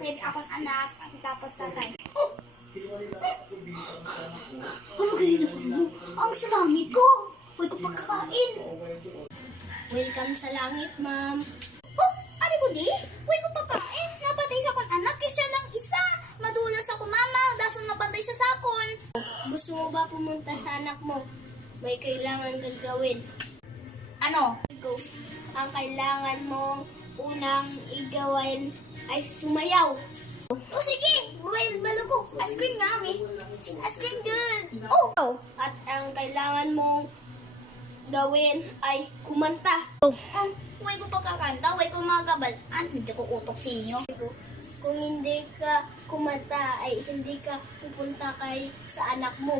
kasi akong anak, tapos tatay. Oh! Ano ganyan ako mo? Ang sa langit ko! Huwag ko pagkakain. Welcome sa langit, ma'am. Oh! Ano ko di? Huwag ko pagkain. Napatay sa akong anak, kasi lang isa. Madulas ako mama, dason napatay sa sakon. Gusto mo ba pumunta sa anak mo? May kailangan kang gawin. Ano? Go. Ang kailangan mong unang igawin ay sumayaw. Oh sige! Balo ko. Ice cream nga, mi. Ice cream good. Oh! At ang kailangan mong gawin ay kumanta. Huwag ko pagkakanta, huwag ko magabalaan. Hindi ko utok sa inyo. Kung hindi ka kumanta ay hindi ka pupunta kay sa anak mo.